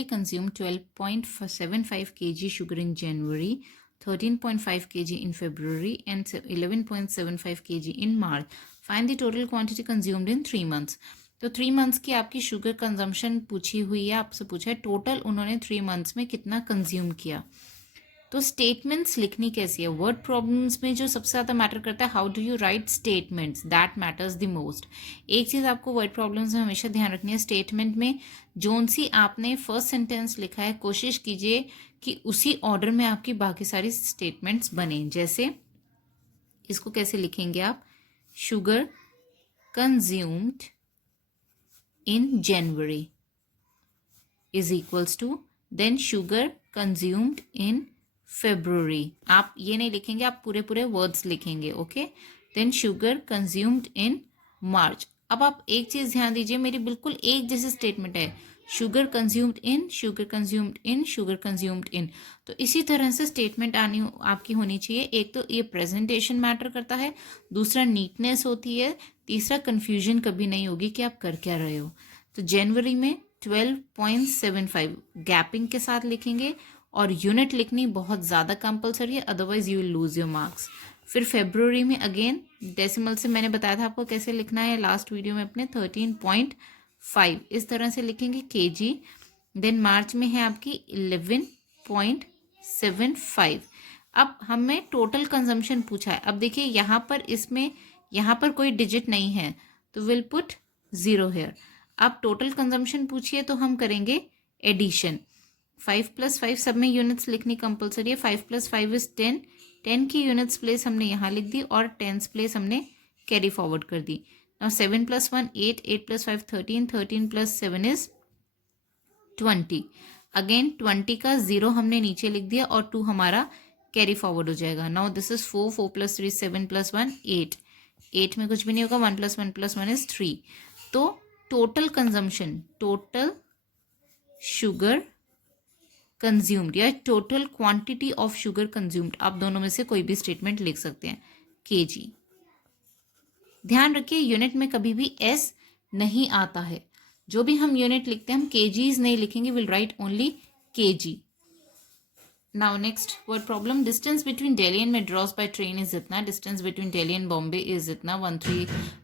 consumed 12.75 kg sugar in January, 13.5 kg in February, and 11.75 kg in March. Find the total quantity consumed in 3 months. तो 3 months की आपकी sugar consumption पूछी हुई है, आपसे पूछा है टोटल उन्होंने 3 मंथ्स में कितना कंज्यूम किया. तो स्टेटमेंट्स लिखनी कैसी है. वर्ड प्रॉब्लम्स में जो सबसे ज़्यादा मैटर करता है, how do you right statements, that matters the most. एक चीज़ आपको वर्ड प्रॉब्लम्स में हमेशा ध्यान रखनी है, स्टेटमेंट में जोन सी आपने फर्स्ट सेंटेंस लिखा है, कोशिश कीजिए कि उसी ऑर्डर में आपकी बाकी सारी स्टेटमेंट्स बने. जैसे इसको कैसे लिखेंगे आप, sugar consumed in January is equals to then sugar consumed in February. आप ये नहीं लिखेंगे, आप पूरे पूरे वर्ड्स लिखेंगे. Okay, then sugar consumed in March. अब आप एक चीज़ ध्यान दीजिए, मेरी बिल्कुल एक जैसी स्टेटमेंट है, sugar consumed in, sugar consumed in, sugar consumed in. तो इसी तरह से स्टेटमेंट आनी आपकी होनी चाहिए. एक तो ये प्रेजेंटेशन मैटर करता है, दूसरा नीटनेस होती है, तीसरा कंफ्यूजन कभी नहीं होगी कि आप कर क्या रहे हो. तो जनवरी में 12.75 गैपिंग के साथ लिखेंगे और यूनिट लिखनी बहुत ज़्यादा कंपलसरी है, otherwise you will lose your marks. फिर फेब्रुवरी में अगेन डेसिमल से मैंने बताया था आपको कैसे लिखना है लास्ट वीडियो में अपने, 13.5 इस तरह से लिखेंगे केजी. देन मार्च में है आपकी 11.75. अब हमें टोटल कंजम्पशन पूछा है. अब देखिए यहाँ पर इसमें यहाँ पर कोई डिजिट नहीं है तो विल पुट 0 हेयर. अब टोटल कंजम्पशन पूछिए तो हम करेंगे एडिशन. 5 + 5 सब में यूनिट्स लिखनी कंपलसरी है. 5 + 5 इज 10. 10 की यूनिट्स प्लेस हमने यहाँ लिख दी और टेंस प्लेस हमने कैरी फॉरवर्ड कर दी. Now 7 + 1 8, 8 + 5 13, 13 + 7 is 20. अगेन 20 का 0 हमने नीचे लिख दिया और 2 हमारा कैरी फॉरवर्ड हो जाएगा. Now this is 4, 4 + 3 7 + 1 8. 8 में कुछ भी नहीं होगा, 1 + 1 + 1 इज 3. तो total consumption, total sugar consumed या total quantity of sugar consumed, आप दोनों में से कोई भी स्टेटमेंट लिख सकते हैं. केजी. ध्यान रखिए यूनिट में कभी भी एस नहीं आता है. जो भी हम यूनिट लिखते हैं हम केजीज नहीं लिखेंगे, will write only KG. Now next word problem. Distance between Delhi and Madras by train is इतना. Distance between Delhi and Bombay is इतना,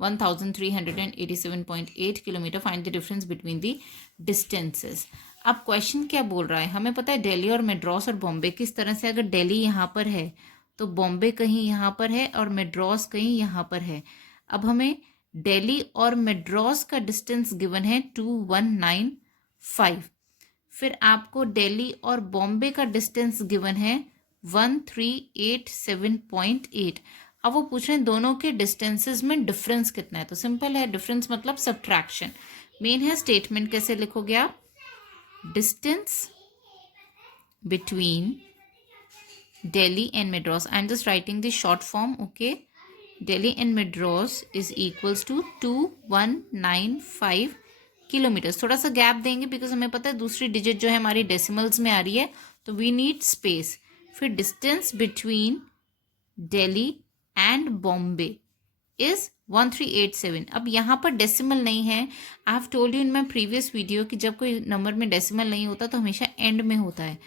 1387.8 kilometre. Find the difference between the distances. अब क्वेश्चन क्या बोल रहा है, हमें पता है दिल्ली और मद्रास और बॉम्बे किस तरह से, अगर दिल्ली यहाँ पर है तो बॉम्बे कहीं यहाँ पर है और मद्रास कहीं यहाँ पर है. अब हमें दिल्ली और मद्रास का डिस्टेंस गिवन है 2195. फिर आपको दिल्ली और बॉम्बे का डिस्टेंस गिवन है 1387.8. अब वो पूछ रहे हैं दोनों के डिस्टेंसेस में डिफरेंस कितना है. तो सिंपल है, डिफरेंस मतलब सब्ट्रैक्शन. मेन है स्टेटमेंट कैसे लिखोगे आप, distance between Delhi and Madras. I am just writing the short form. Okay, Delhi and Madras is equals to 2195 kilometres. थोड़ा सा गैप देंगे बिकॉज हमें पता है दूसरी डिजिट जो है हमारी डेसिमल्स में आ रही है, तो वी नीड स्पेस. फिर distance between Delhi and Bombay is 1387. अब यहाँ पर डेसिमल नहीं है. I have told you in my previous video कि जब कोई नंबर में डेसिमल नहीं होता तो हमेशा एंड में होता है,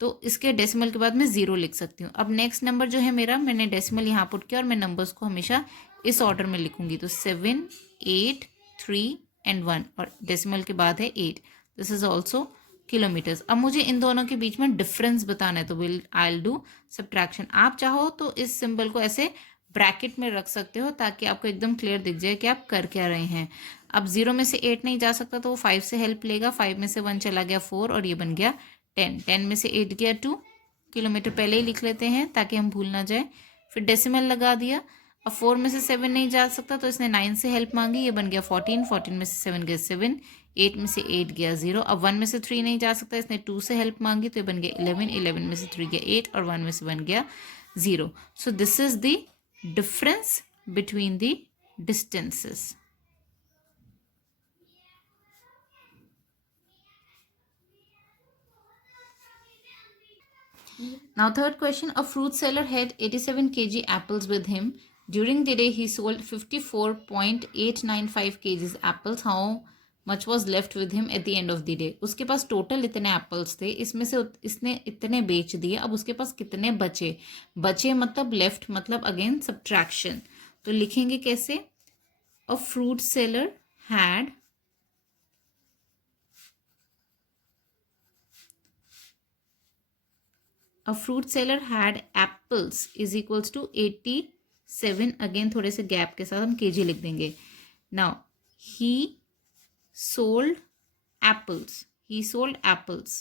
तो इसके डेसिमल के बाद मैं 0 लिख सकती हूँ. अब नेक्स्ट नंबर जो है मेरा, मैंने डेसिमल यहाँ पुट किया और मैं नंबर्स को हमेशा इस ऑर्डर में लिखूंगी. तो 7 8 3 एंड 1 और डेसिमल के बाद है 8. This is also kilometres. अब मुझे इन दोनों के बीच में डिफरेंस बताना है तो आई विल डू सब्ट्रैक्शन. आप चाहो तो इस सिंबल को ऐसे ब्रैकेट में रख सकते हो ताकि आपको एकदम क्लियर दिख जाए कि आप कर क्या रहे हैं. अब 0 में से 8 नहीं जा सकता तो वो 5 से हेल्प लेगा. 5 में से 1 चला गया 4 और ये बन गया 10. 10 में से 8 गया 2 किलोमीटर. पहले ही लिख लेते हैं ताकि हम भूल ना जाए. फिर डेसिमल लगा दिया. अब 4 में से 7 नहीं जा सकता तो इसने 9 से हेल्प मांगी, ये बन गया 14. 14 में से 7 गया 7. 8 में से 8 गया 0. अब 1 में से 3 नहीं जा सकता, इसने 2 से हेल्प मांगी तो ये बन गया 11. 11 में से 3 गया 8 और 1 में से 1 गया 0. So this is the difference between the distances. Now third question, a fruit seller had 87 kg apples with him. During the day he sold 54.895 kgs apples. How much was left with him at the end of the day. उसके पास total इतने apples थे, इसमें से इसने इतने बेच दिए. अब उसके पास कितने बचे. बचे मतलब लेफ्ट मतलब अगेन सब्ट्रैक्शन. तो लिखेंगे कैसे. A fruit seller had a fruit seller had apples is equals to 87. Again थोड़े से गैप के साथ हम केजी लिख देंगे. Now he sold apples. he sold apples.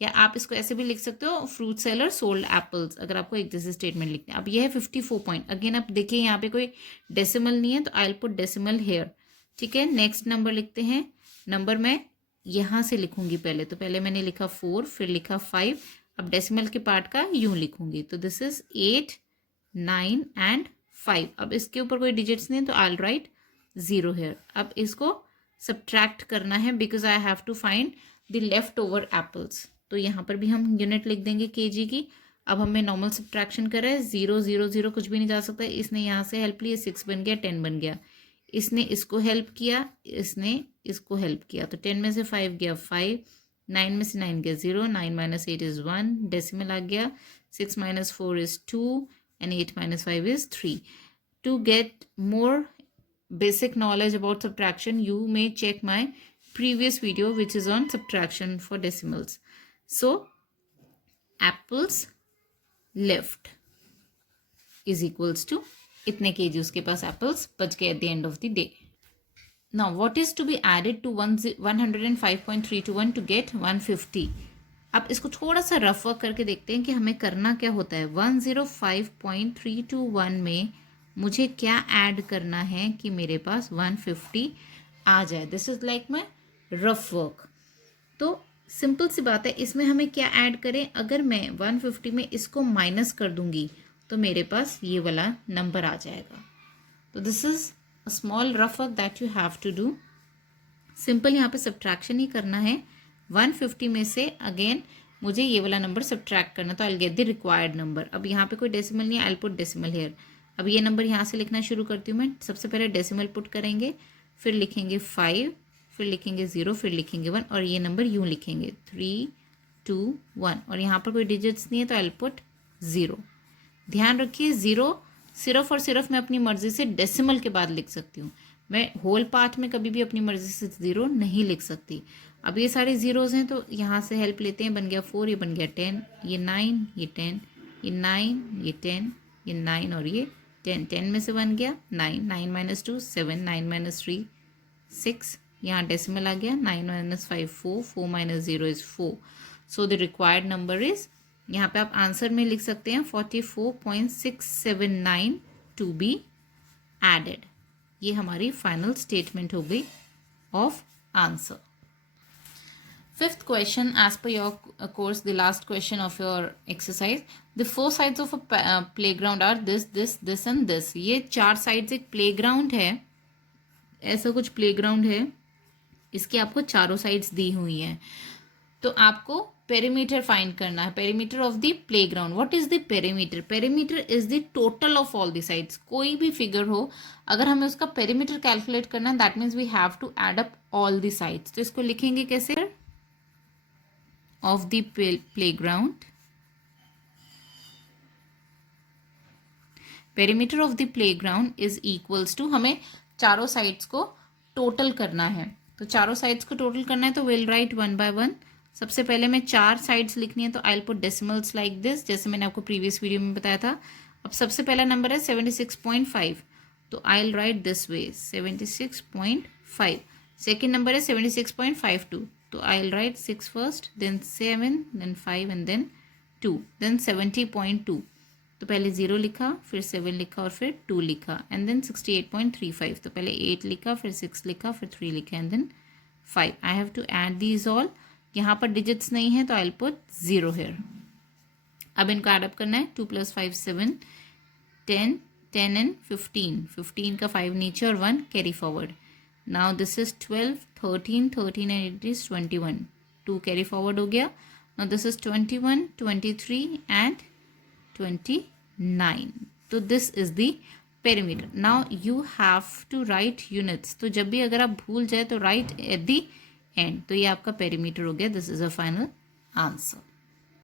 या आप इसको ऐसे भी लिख सकते हो, फ्रूट सेलर सोल्ड एप्पल्स, अगर आपको एक जैसे स्टेटमेंट लिखते हैं. अब ये है 54 पॉइंट. अगेन आप देखिए यहाँ पे कोई डेसिमल नहीं है तो I will put decimal here. ठीक है, नेक्स्ट नंबर लिखते हैं. नंबर मैं यहाँ से लिखूंगी पहले. तो पहले मैंने लिखा 4, फिर लिखा 5. अब डेसिमल के पार्ट का यूं लिखूंगी. तो दिस इज 8, 9 एंड 5. अब इसके ऊपर कोई डिजिट्स नहीं तो आई विल राइट 0 हेयर. अब इसको सब्ट्रैक्ट करना है because I have to find the left over apples. तो यहाँ पर भी हम यूनिट लिख देंगे केजी की. अब हमें नॉर्मल सब्ट्रैक्शन कर रहा है. 0 0 0 कुछ भी नहीं जा सकता. इसने यहाँ से हेल्प ली, 6 बन गया, 10 बन गया. इसने इसको हेल्प किया, इसने इसको हेल्प किया. तो 10 में से 5 गया 5, 9 में से 9 गया 0, 9 माइनस 8 इज 1, डेसिमल आ गया. 6 minus 4 is 2 and 8 minus 5 is 3. To get more basic knowledge about subtraction, you may check my previous video which is on subtraction for decimals. So apples left is equals to इतने KG उसके पास apples बच गए at the end of the day. Now what is to be added to 105.321 to get 150? अब इसको थोड़ा सा rough work करके देखते हैं कि हमें करना क्या होता है. 105.321 में मुझे क्या ऐड करना है कि मेरे पास 150 आ जाए. This is like my rough work. तो सिंपल सी बात है, इसमें हमें क्या ऐड करें. अगर मैं 150 में इसको माइनस कर दूंगी तो मेरे पास ये वाला नंबर आ जाएगा. तो this is a small rough work that you have to do. Simple यहाँ पे सब्ट्रैक्शन ही करना है. 150 में से अगेन मुझे ये वाला नंबर सब्ट्रैक्ट करना. तो I will get the required number. अब यहाँ पे कोई डेसिमल नहीं है, I will put decimal here. अब ये नंबर यहाँ से लिखना शुरू करती हूँ मैं. सबसे पहले डेसिमल पुट करेंगे, फिर लिखेंगे 5, फिर लिखेंगे 0, फिर लिखेंगे 1 और ये नंबर यूँ लिखेंगे 3 2 1. और यहाँ पर कोई डिजिट्स नहीं है तो आई विल पुट 0. ध्यान रखिए 0 सिर्फ और सिर्फ मैं अपनी मर्जी से डेसिमल के बाद लिख सकती हूँ. मैं होल पार्ट में कभी भी अपनी मर्जी से 0 नहीं लिख सकती. अब ये सारे ज़ीरोज़ हैं तो यहाँ से हेल्प लेते हैं. बन गया 4, ये बन गया 10, ये 9, ये 10, ये 9, ये 10, ये 9 और ये 10. 10 में से बन गया 9, 9 माइनस 2 7, 9 माइनस 3 6. यहाँ डेसिमल आ गया. 9 minus 5 4, 4 minus 0 is 4. So the required number is, यहाँ पे आप आंसर में लिख सकते हैं 44.679 टू बी एडेड. ये हमारी फाइनल स्टेटमेंट हो गई of answer. Fifth question, as per your course, the last question of your exercise, the 4 sides of a playground are this, this, this and this. ये 4 sides एक playground है, ऐसा कुछ playground है. इसके आपको चारों sides दी हुई हैं. तो आपको perimeter find करना है. perimeter of the playground. What is the perimeter? perimeter is the total of all the sides. कोई भी figure हो, अगर हमें उसका perimeter calculate करना है, that means we have to add up all the sides. तो इसको लिखेंगे कैसे? of the playground, perimeter of the playground is equals to, हमें चारों साइड्स को टोटल करना है. तो चारों साइड्स को टोटल करना है तो we'll write 1 by 1. सबसे पहले मैं 4 साइड्स लिखनी है तो I'll put decimals like this, जैसे मैंने आपको प्रीवियस वीडियो में बताया था. अब सबसे पहला नंबर है 76.5, तो I'll write this way 76.5. Second number है 76.52, तो I'll write 6 first, then 7, then 5 and then 2, then 70.2. तो पहले 0 लिखा, फिर 7 लिखा और फिर 2 लिखा, and then 68.35. तो पहले 8 लिखा, फिर 6 लिखा, फिर 3 लिखा and then 5. I have to add these all. यहाँ पर डिजिट्स नहीं है तो I'll put 0 here. अब इनको एड अप करना है. 2 + 5 7, 10, 10 and 15. 15 का 5 नीचे और 1 carry forward. Now this is 12, 13, 13 and it is 21. 2 carry forward हो गया. Now this is 21, 23 and 29. So this is the perimeter. Now you have to write units. तो जब भी अगर आप भूल जाए तो राइट एट द एंड. तो ये आपका पेरीमीटर हो गया. This is a final answer.